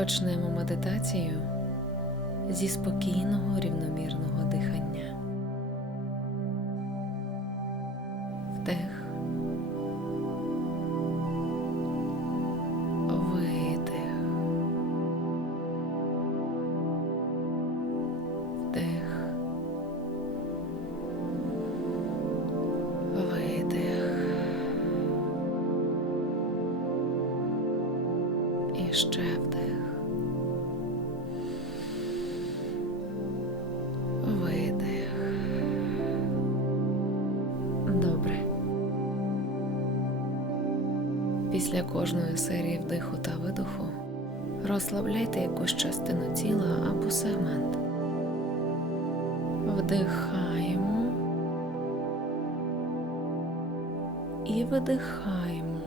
Почнемо медитацію зі спокійного рівномірного дихання. Вдих. Видих. Вдих. Видих. І ще вдих. Після кожної серії вдиху та видоху розслабляйте якусь частину тіла або сегмент. Вдихаємо і видихаємо,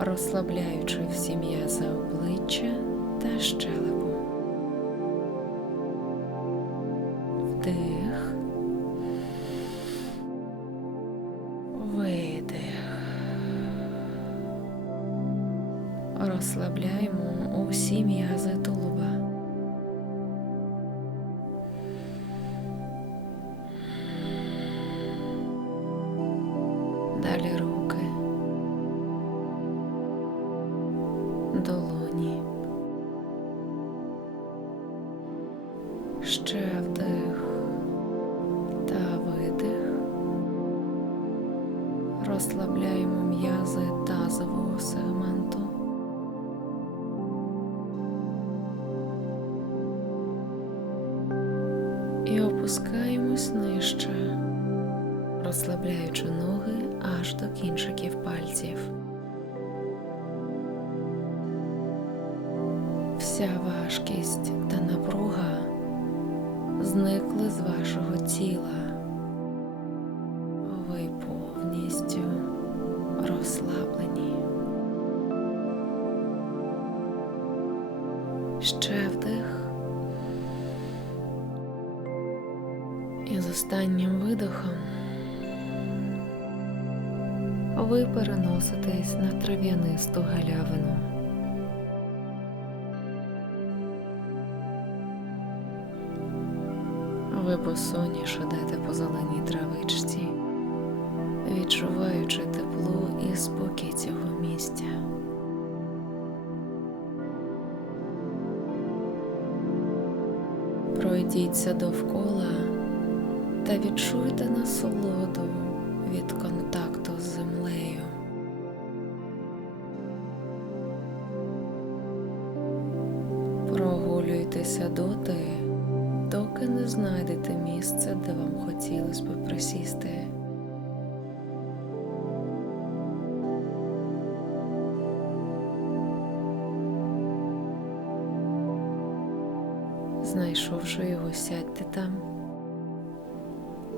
розслабляючи всі м'язи обличчя та щелепу. Розслабляємо усі м'язи тулуба. Далі руки, долоні. Опускаємось нижче, розслабляючи ноги аж до кінчиків пальців. Вся важкість та напруга зникли з вашого тіла. Ви повністю розслаблені. Ще вдих. Останнім видохом ви переноситесь на трав'янисту галявину. Ви босоніж ідете по зеленій травичці, відчуваючи тепло і спокій цього місця. Пройдіться довкола та відчуйте насолоду від контакту з землею. Прогулюйтеся доти, доки не знайдете місце, де вам хотілося би присісти. Знайшовши його, сядьте там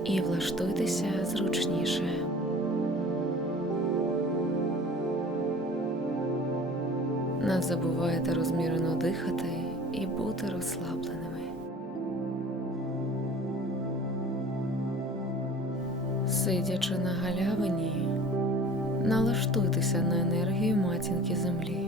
і влаштуйтеся зручніше. Не забувайте розмірено дихати і бути розслабленими. Сидячи на галявині, налаштуйтеся на енергію матінки землі.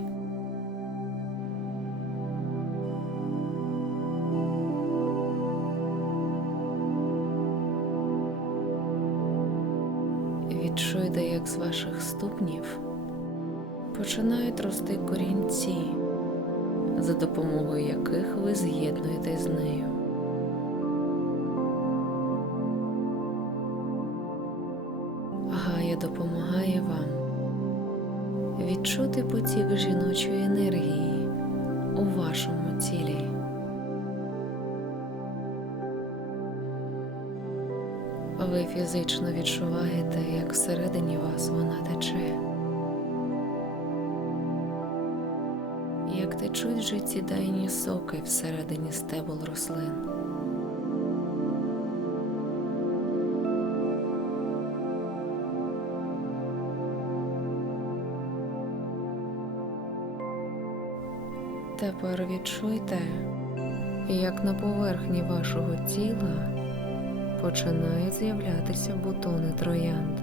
Відчуйте, як з ваших ступнів починають рости корінці, за допомогою яких ви з'єднуєтесь з нею. Ви фізично відчуваєте, як всередині вас вона тече, як течуть життєдайні соки всередині стебл рослин. Тепер відчуйте, як на поверхні вашого тіла починають з'являтися бутони троянд.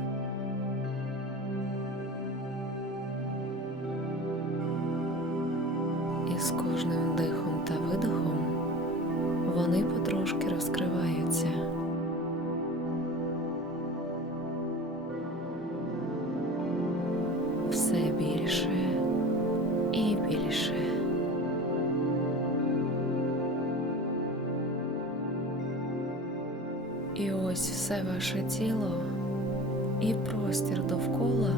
І з кожним вдихом та видихом вони потрошки розкриваються. І ось все ваше тіло і простір довкола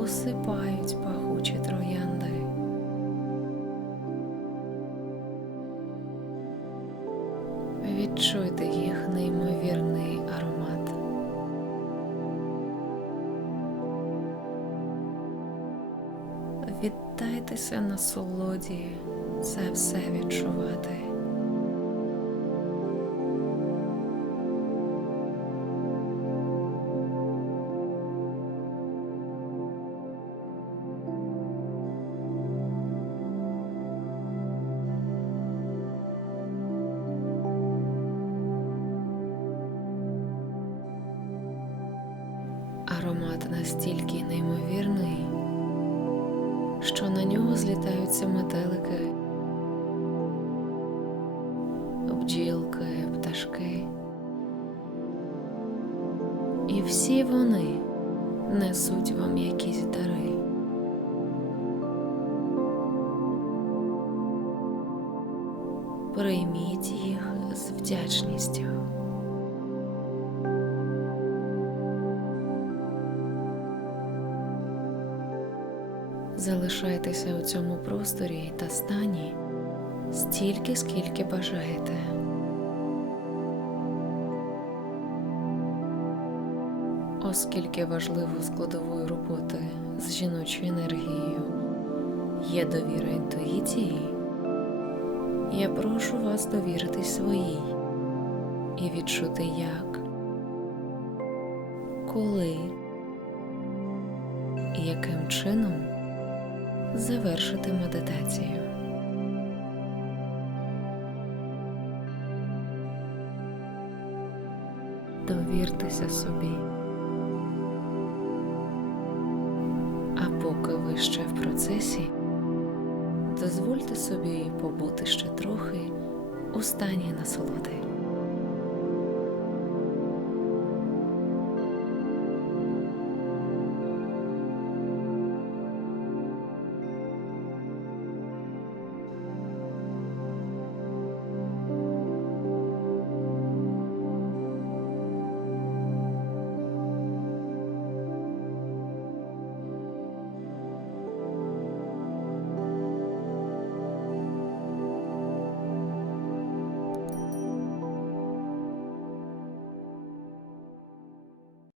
осипають пахучі троянди. Відчуйте їх неймовірний аромат. Віддайтеся насолоді це все відчувати. Аромат настільки неймовірний, що на нього злітаються метелики, бджілки, пташки. І всі вони несуть вам якісь дари. Прийміть їх з вдячністю. Залишайтеся у цьому просторі та стані стільки, скільки бажаєте. Оскільки важливою складовою роботи з жіночою енергією є довіра інтуїції, я прошу вас довіритись своїй і відчути як, коли і яким чином завершити медитацію. Довіртеся собі. А поки ви ще в процесі, дозвольте собі побути ще трохи у стані насолоди.